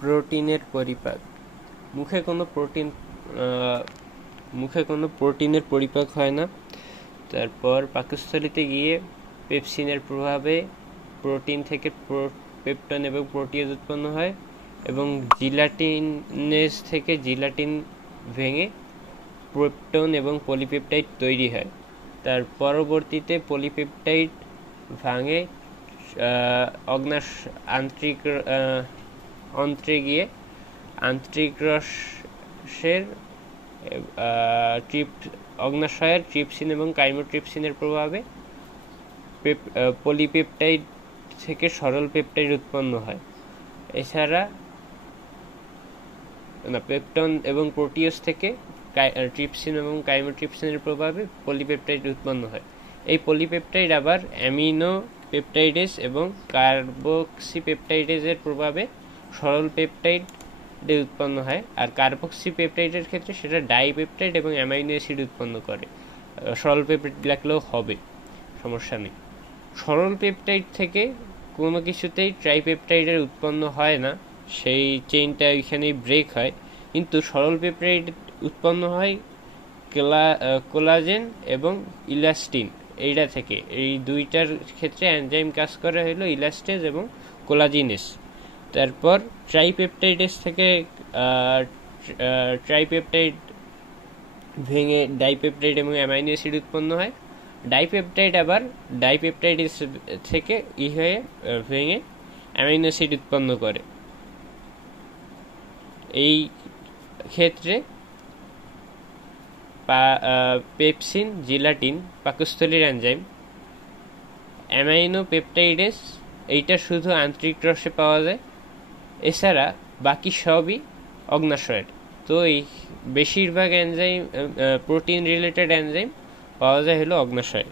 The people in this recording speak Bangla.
প্রোটিনের পরিপাক। মুখে কোনো প্রোটিনের পরিপাক হয় না। তারপর পাকস্থলীতে গিয়ে পেপসিনের প্রভাবে প্রোটিন থেকে পেপটন এবং প্রোটিয়েজ উৎপন্ন হয় এবং জিলাটিনেজ থেকে জিলাটিন ভেঙে পেপটন এবং পলিপেপটাইড তৈরি হয়। তার পরবর্তীতে পলিপেপটাইড ভাঙে অন্ত্রে গিয়ে আন্ত্রিক রসের অগ্নাশয়ের ট্রিপসিন এবং কাইমোট্রিপসিনের প্রভাবে পলিপেপটাইড থেকে সরল পেপটাইড উৎপন্ন হয়। এছাড়া পেপটন এবং প্রোটিয়াস থেকে ট্রিপসিন এবং কাইমোট্রিপসিনের প্রভাবে পলিপেপটাইড উৎপন্ন হয়। এই পলিপেপটাইড আবার অ্যামিনো পেপটাইডেজ এবং কার্বক্সিপেপটাইডেজের প্রভাবে সরল পেপটাইড উৎপন্ন হয়। আর কার্বক্সিপেপটাইডের ক্ষেত্রে সেটা ডাইপেপটাইড এবং অ্যামাইনো অ্যাসিড উৎপন্ন করে। সরল পেপটাইড লাগলেও হবে, সমস্যা নেই। সরল পেপটাইড থেকে কোনো কিছুতেই ট্রাইপেপটাইডের উৎপন্ন হয় না, সেই চেইনটা ওইখানেই ব্রেক হয়। কিন্তু সরল পেপটাইড উৎপন্ন হয় কোলাজেন এবং ইলাস্টিন, এইটা থেকে। এই দুইটার ক্ষেত্রে এনজাইম কাজ করে হলো ইলাস্টেজ এবং কোলাজিনেস। তারপর ট্রাইপেপটাইডেস থেকে ট্রাইপেপটাইড ভেঙে ডাইপেপটাইড এবং অ্যামাইনো অ্যাসিড উৎপন্ন হয়। ডাইপেপটাইড আবার ডাইপেপটাইডেস থেকে হয়ে ভেঙে অ্যামাইনো অ্যাসিড উৎপন্ন করে। এই ক্ষেত্রে পেপসিন, জিলাটিন পাকস্থলীর এনজাইম। অ্যামাইনো পেপটাইডেস এইটা শুধু আন্ত্রিক রসে পাওয়া যায়, এছাড়া বাকি সবই অগ্নাশয়ের। তো এই বেশিরভাগ এনজাইম প্রোটিন রিলেটেড এনজাইম পাওয়া যায় হলো অগ্নাশয়ে।